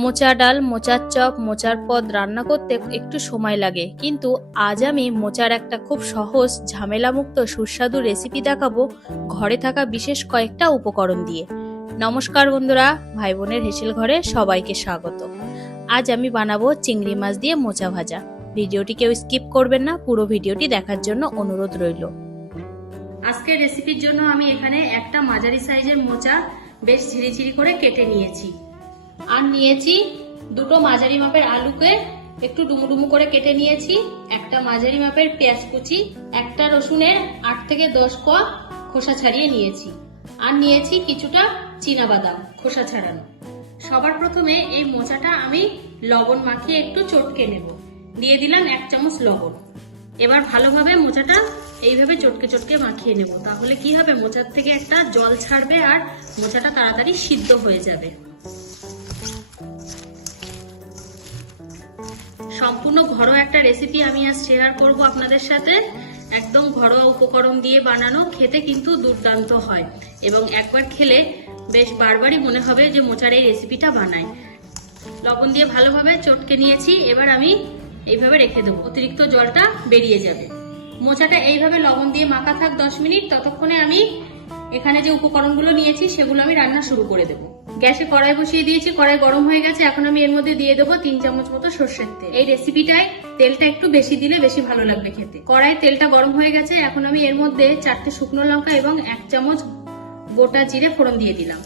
মোচা ডাল, মোচার চপ, মোচার পদ রান্না করতে একটু সময় লাগে, কিন্তু আজ আমি মোচার একটা খুব সহজ ঝামেলামুক্ত সুস্বাদু রেসিপি দেখাবো ঘরে থাকা বিশেষ কয়েকটা উপকরণ দিয়ে। নমস্কার বন্ধুরা, ভাই বোনের হেসেল ঘরে সবাইকে স্বাগত। আজ আমি বানাবো চিংড়ি মাছ দিয়ে মোচা ভাজা। ভিডিওটি কেউ স্কিপ করবেন না, পুরো ভিডিওটি দেখার জন্য অনুরোধ রইল। আজকের রেসিপির জন্য আমি এখানে একটা মাঝারি সাইজের মোচা বেশ ঝিরিঝিরি করে কেটে নিয়েছি, আর নিয়েছি দুটো মাঝারি মাপের আলুকে একটু ডুমু ডুমু করে কেটে নিয়েছি, একটা মাঝারি মাপের পেঁয়াজ কুচি, একটা রসুনের 8 থেকে 10 কোয়া খোসা ছাড়িয়ে নিয়েছি, আর নিয়েছি কিছুটা চীনা বাদাম খোসা ছাড়ানো। সবার প্রথমে এই মোচাটা আমি লবণ মাখিয়ে একটু চটকে নেব। দিয়ে দিলাম 1 চামচ লবণ। এবার ভালোভাবে মোচাটা এইভাবে চটকে চটকে মাখিয়ে নেব, তাহলে কি হবে, মোচার থেকে একটা জল ছাড়বে আর মোচাটা তাড়াতাড়ি সিদ্ধ হয়ে যাবে। সম্পূর্ণ ঘরোয়া একটা রেসিপি আমি আজ শেয়ার করব আপনাদের সাথে। একদম ঘরোয়া উপকরণ দিয়ে বানানো, খেতে কিন্তু দুর্দান্ত হয় এবং একবার খেলে বেশ বারবারই মনে হবে যে মোচার এই রেসিপিটা বানাই। লবণ দিয়ে ভালোভাবে চটকে নিয়েছি, এবার আমি এইভাবে রেখে দেবো, অতিরিক্ত জলটা বেরিয়ে যাবে। মোচাটা এইভাবে লবণ দিয়ে মাখা থাক 10 মিনিট, ততক্ষণে আমি এখানে যে উপকরণগুলো নিয়েছি সেগুলো আমি রান্না শুরু করে দেবো। গ্যাসে কড়াই বসিয়ে দিয়েছি, কড়াই গরম হয়ে গেছে। এখন আমি এর মধ্যে দিয়ে দেবো 3 চামচ মতো সর্ষের তেল। এই রেসিপিটায় তেলটা একটু বেশি দিলে বেশি ভালো লাগবে খেতে। কড়াই তেলটা গরম হয়ে গেছে, এখন আমি এর মধ্যে 4টে শুকনো লঙ্কা এবং 1 চামচ গোটা জিরে ফোড়ন দিয়ে দিলাম।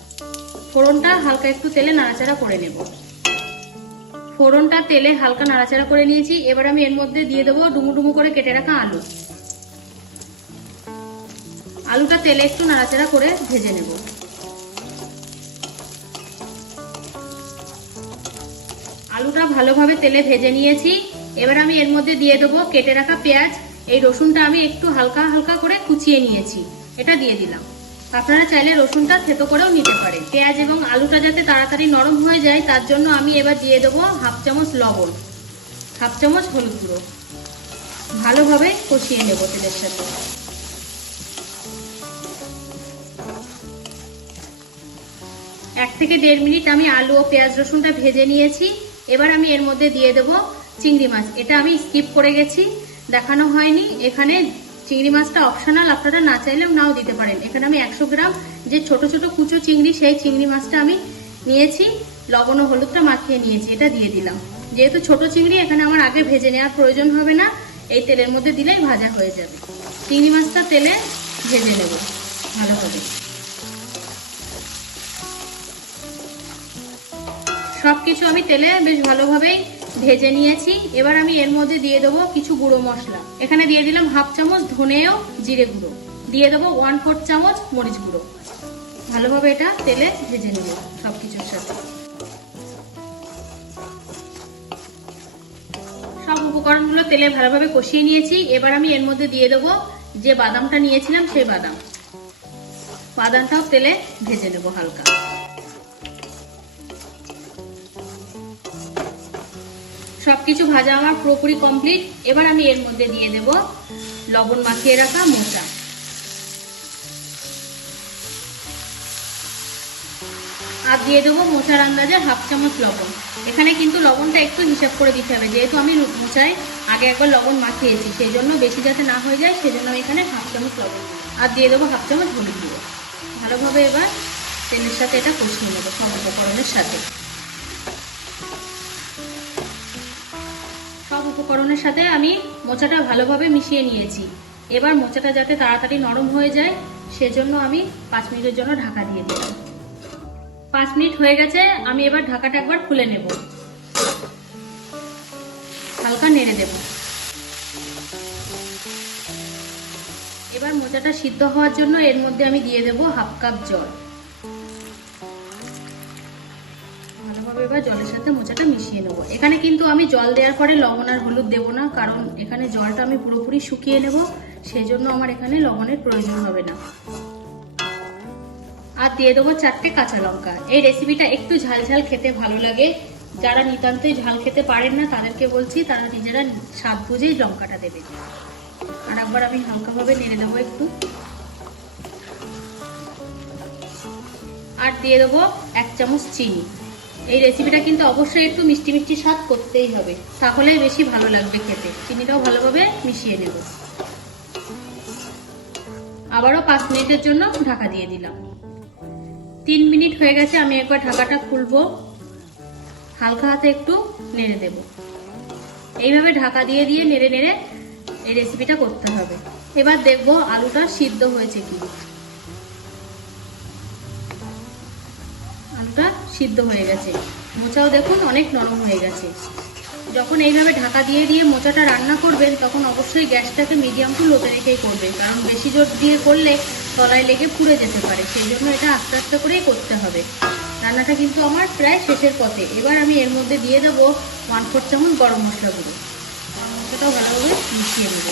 ফোড়নটা হালকা একটু তেলে নাড়াচাড়া করে নেব। ফোড়নটা তেলে হালকা নাড়াচাড়া করে নিয়েছি, এবার আমি এর মধ্যে দিয়ে দেবো ডুমু ডুমু করে কেটে রাখা আলু। আলুটা তেলে একটু নাড়াচাড়া করে ভেজে নেব। আলুটা ভালোভাবে তেলে ভেজে নিয়েছি, এবার আমি এর মধ্যে দিয়ে দেবো কেটে রাখা পেঁয়াজ। এই রসুনটা আমি একটু হালকা হালকা করে কুচিয়ে নিয়েছি, এটা দিয়ে দিলাম। আপনারা চাইলে রসুনটা থেতো করেও নিতে পারেন। পেঁয়াজ এবং আলুটা যাতে তাড়াতাড়ি নরম হয়ে যায় তার জন্য আমি এবার দিয়ে দেবো 1/2 চামচ লবণ, 1/2 চামচ হলুদ গুঁড়ো। ভালোভাবে কষিয়ে নেব তেলের সাথে। 1 থেকে 1.5 মিনিট আমি আলু ও পেঁয়াজ রসুনটা ভেজে নিয়েছি। এবার আমি এর মধ্যে দিয়ে দেবো চিংড়ি মাছ। এটা আমি স্কিপ করে গেছি, দেখানো হয়নি। এখানে চিংড়ি মাছটা অপশনাল, আপনারা না চাইলেও নাও দিতে পারেন। এখানে আমি 100 গ্রাম যে ছোট ছোট কুচো চিংড়ি, সেই চিংড়ি মাছটা আমি নিয়েছি, লবণ ও হলুদটা মাখিয়ে নিয়েছি, এটা দিয়ে দিলাম। যেহেতু ছোট চিংড়ি, এখানে আমার আগে ভেজে নেওয়ার প্রয়োজন হবে না, এই তেলের মধ্যে দিলেই ভাজা হয়ে যাবে। চিংড়ি মাছটা তেলে ভেজে নেব ভালোভাবে। সবকিছু আমি তেলে বেশ ভালোভাবে ভেজে নিয়েছি। এবার আমি এর মধ্যে দিয়ে দেবো কিছু গুঁড়ো মশলা। এখানে দিয়ে দিলাম 1/2 চামচ ধনে ও জিরে গুঁড়ো, দিয়ে দেবো 1/4 চামচ মরিচ গুঁড়ো। ভালোভাবে এটা তেলে ভেজে নেব সবকিছুর সাথে। সব উপকরণগুলো তেলে ভালোভাবে কষিয়ে নিয়েছি। এবার আমি এর মধ্যে দিয়ে দেবো যে বাদামটা নিয়েছিলাম, সেই বাদামটাও তেলে ভেজে নেব হালকা। সবকিছু ভাজা আমার পুরোপুরি কমপ্লিট। এবার আমি এর মধ্যে দিয়ে দেব লবণ মাখিয়ে রাখা মোচা, আর দিয়ে দেবো মোচার আন্দাজে 1/2 চামচ লবণ। এখানে কিন্তু লবণটা একটু হিসাব করে দিতে হবে, যেহেতু আমি মোচায় আগে একবার লবণ মাখিয়েছি, সেই জন্য বেশি যাতে না হয়ে যায়, সেজন্য আমি এখানে 1/2 চামচ লবণ, আর দিয়ে দেবো 1/2 চামচ হলুদ গুঁড়ো। ভালোভাবে এবার তেলের সাথে এটা কষিয়ে নেবো সব উপকরণের সাথে। সব উপকরণের সাথে আমি মোচাটা ভালোভাবে মিশিয়ে নিয়েছি। এবার মোচাটা যাতে তাড়াতাড়ি নরম হয়ে যায়, সেজন্য আমি 5 মিনিটের জন্য ঢাকা দিয়ে দিলাম। 5 মিনিট হয়ে গেছে, আমি এবার ঢাকাটা একবার খুলে নেব, হালকা নেড়ে দেব। এবার মোচাটা সিদ্ধ হওয়ার জন্য এর মধ্যে আমি দিয়ে দেব 1/2 কাপ জল। ভালোভাবে এবার জলের সাথে মোচাটা মিশিয়ে নেব। এখানে কিন্তু আমি জল দেওয়ার পরে লবণ আর হলুদ দেব না, কারণ এখানে জলটা আমি পুরোপুরি শুকিয়ে নেব, সেজন্য আমার এখানে লবণের প্রয়োজন হবে না। আর দিয়ে দেবো 4টে কাঁচা লঙ্কা। এই রেসিপিটা একটু ঝাল ঝাল খেতে ভালো লাগে। যারা নিতান্তই ঝাল খেতে পারেন না তাদেরকে বলছি, তারা নিজেরা স্বাদ বুঝেই লঙ্কাটা দেবে। আর একবার আমি হালকাভাবে নেড়ে দেবো একটু। আর দিয়ে দেবো 1 চামচ চিনি। এই রেসিপিটা কিন্তু অবশ্যই একটু মিষ্টি মিষ্টি স্বাদ করতেই হবে, তাহলেই বেশি ভালো লাগবে খেতে। চিনিটাও ভালোভাবে মিশিয়ে নেব। আবারও 5 মিনিটের জন্য ঢাকা দিয়ে দিলাম। 3 মিনিট হয়ে গেছে, আমি একবার ঢাকাটা খুলবো, হালকা হাতে একটু নেড়ে দেব। এইভাবে ঢাকা দিয়ে দিয়ে নেড়ে নেড়ে এই রেসিপিটা করতে হবে। এবার দেখবো আলুটা সিদ্ধ হয়েছে কি। আলুটা সিদ্ধ হয়ে গেছে, মোচাও দেখুন অনেক নরম হয়ে গেছে। যখন এইভাবে ঢাকা দিয়ে দিয়ে মোচাটা রান্না করবেন তখন অবশ্যই গ্যাসটাকে মিডিয়াম টু লোতে রেখেই করবেন, কারণ বেশি জোর দিয়ে করলে তলায় লেগে পুড়ে যেতে পারে। সেই জন্য এটা আস্তে আস্তে করেই করতে হবে। রান্নাটা কিন্তু আমার প্রায় শেষের পথে। এবার আমি এর মধ্যে দিয়ে দেবো 1/4 চামচ গরম মশলা গুঁড়ো। মশলাটাও ভালোভাবে মিশিয়ে নেব।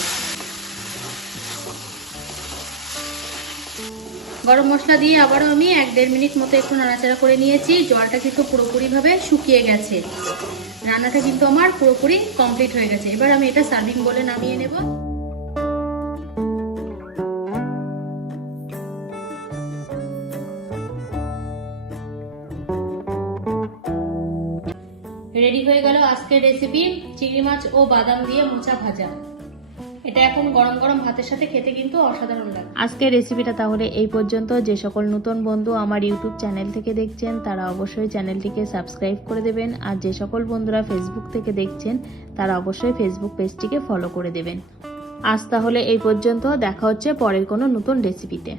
গরম মশলা দিয়ে আবারও আমি 1-1.5 মিনিট মতো একটু নাড়াচাড়া করে নিয়েছি। জলটা কিন্তু পুরোপুরিভাবে শুকিয়ে গেছে। রান্নাটা কিন্তু আমার পুরোপুরি কমপ্লিট হয়ে গেছে। এবার আমি এটা সার্ভিং বলে নামিয়ে নেব। রেডি হয়ে গেল আজকের রেসিপি, চিংড়ি মাছ ও বাদাম দিয়ে মোচা ভাজা। এটা এখন গরম গরম ভাতের সাথে খেতে কিন্তু অসাধারণ লাগে। আজকের রেসিপিটা তাহলে এই পর্যন্ত। যে সকল নতুন বন্ধু আমার ইউটিউব চ্যানেল থেকে দেখছেন তারা অবশ্যই চ্যানেলটিকে সাবস্ক্রাইব করে দেবেন, আর যে সকল বন্ধুরা ফেসবুক থেকে দেখছেন তারা অবশ্যই ফেসবুক পেজটিকে ফলো করে দেবেন। আজ তাহলে এই পর্যন্ত, দেখা হচ্ছে পরের কোনো নতুন রেসিপিতে।